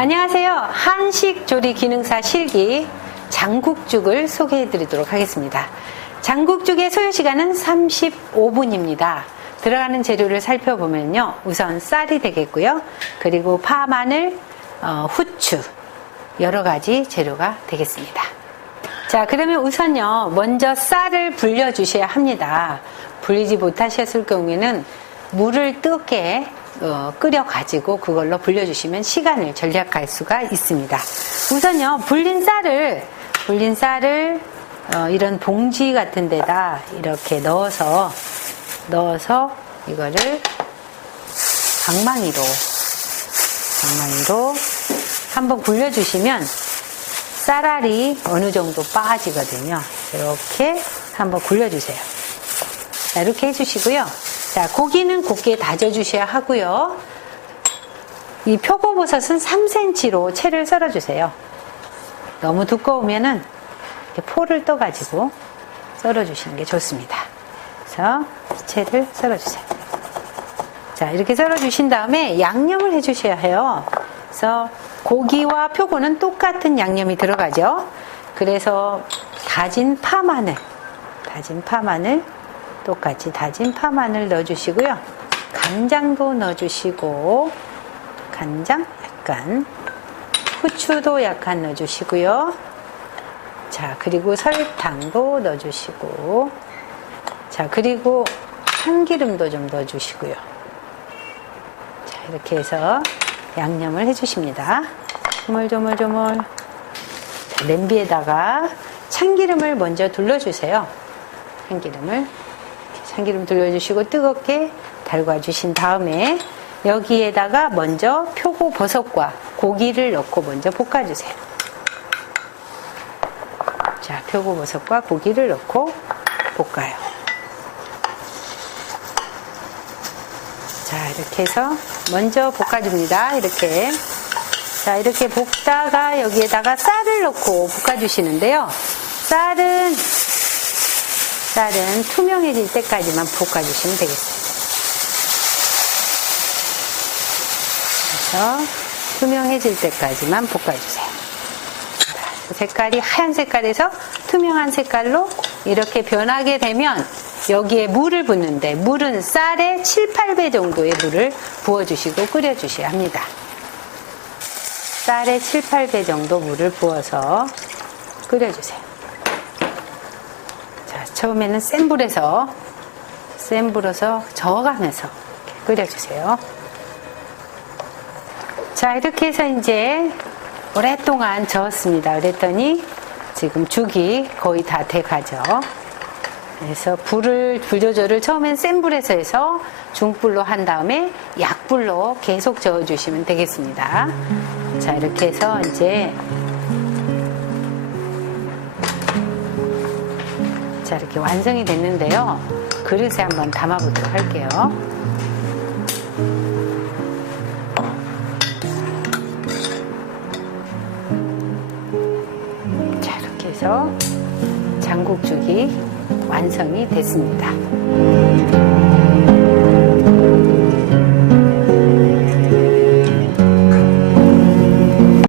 안녕하세요. 한식 조리 기능사 실기 장국죽을 소개해 드리도록 하겠습니다. 장국죽의 소요 시간은 35분입니다. 들어가는 재료를 살펴보면요. 우선 쌀이 되겠고요. 그리고 파, 마늘, 어, 후추, 여러 가지 재료가 되겠습니다. 자, 그러면 우선요. 먼저 쌀을 불려 주셔야 합니다. 불리지 못하셨을 경우에는 물을 뜨겁게 어, 끓여 가지고 그걸로 불려주시면 시간을 절약할 수가 있습니다. 우선요 불린 쌀을 불린 쌀을 어, 이런 봉지 같은 데다 이렇게 넣어서 넣어서 이거를 방망이로 방망이로 한번 굴려주시면 쌀알이 어느 정도 빠지거든요. 이렇게 한번 굴려주세요. 자, 이렇게 해주시고요. 자, 고기는 곱게 다져주셔야 하고요. 이 표고버섯은 3cm로 채를 썰어주세요. 너무 두꺼우면은 포를 떠가지고 썰어주시는 게 좋습니다. 그래서 채를 썰어주세요. 자, 이렇게 썰어주신 다음에 양념을 해주셔야 해요. 그래서 고기와 표고는 똑같은 양념이 들어가죠. 그래서 다진 파마늘, 다진 파마늘, 똑같이 다진 파마늘 넣어주시고요. 간장도 넣어주시고, 간장 약간, 후추도 약간 넣어주시고요. 자, 그리고 설탕도 넣어주시고, 자, 그리고 참기름도 좀 넣어주시고요. 자, 이렇게 해서 양념을 해주십니다. 조물조물조물. 자, 냄비에다가 참기름을 먼저 둘러주세요. 참기름을. 참기름 둘러주시고 뜨겁게 달궈주신 다음에 여기에다가 먼저 표고 버섯과 고기를 넣고 먼저 볶아주세요. 자, 표고 버섯과 고기를 넣고 볶아요. 자, 이렇게 해서 먼저 볶아줍니다. 이렇게. 자, 이렇게 볶다가 여기에다가 쌀을 넣고 볶아주시는데요. 쌀은, 쌀은 투명해질 때까지만 볶아주시면 되겠습니다. 그래서 투명해질 때까지만 볶아주세요. 자, 색깔이 하얀 색깔에서 투명한 색깔로 이렇게 변하게 되면 여기에 물을 붓는데 물은 쌀에 7, 8배 정도의 물을 부어주시고 끓여주셔야 합니다. 쌀에 7, 8배 정도 물을 부어서 끓여주세요. 자, 처음에는 센 불에서 센 불에서 저어가면서 끓여주세요. 자, 이렇게 해서 이제 오랫동안 저었습니다. 그랬더니 지금 죽이 거의 다 돼가죠. 그래서 불을 불 조절을 처음엔 센 불에서 해서 중불로 한 다음에 약불로 계속 저어 주시면 되겠습니다. 자 이렇게 해서 이제 자 이렇게 완성이 됐는데요. 그릇에 한번 담아 보도록 할게요. 자 이렇게 해서 장국죽이 완성이 됐습니다.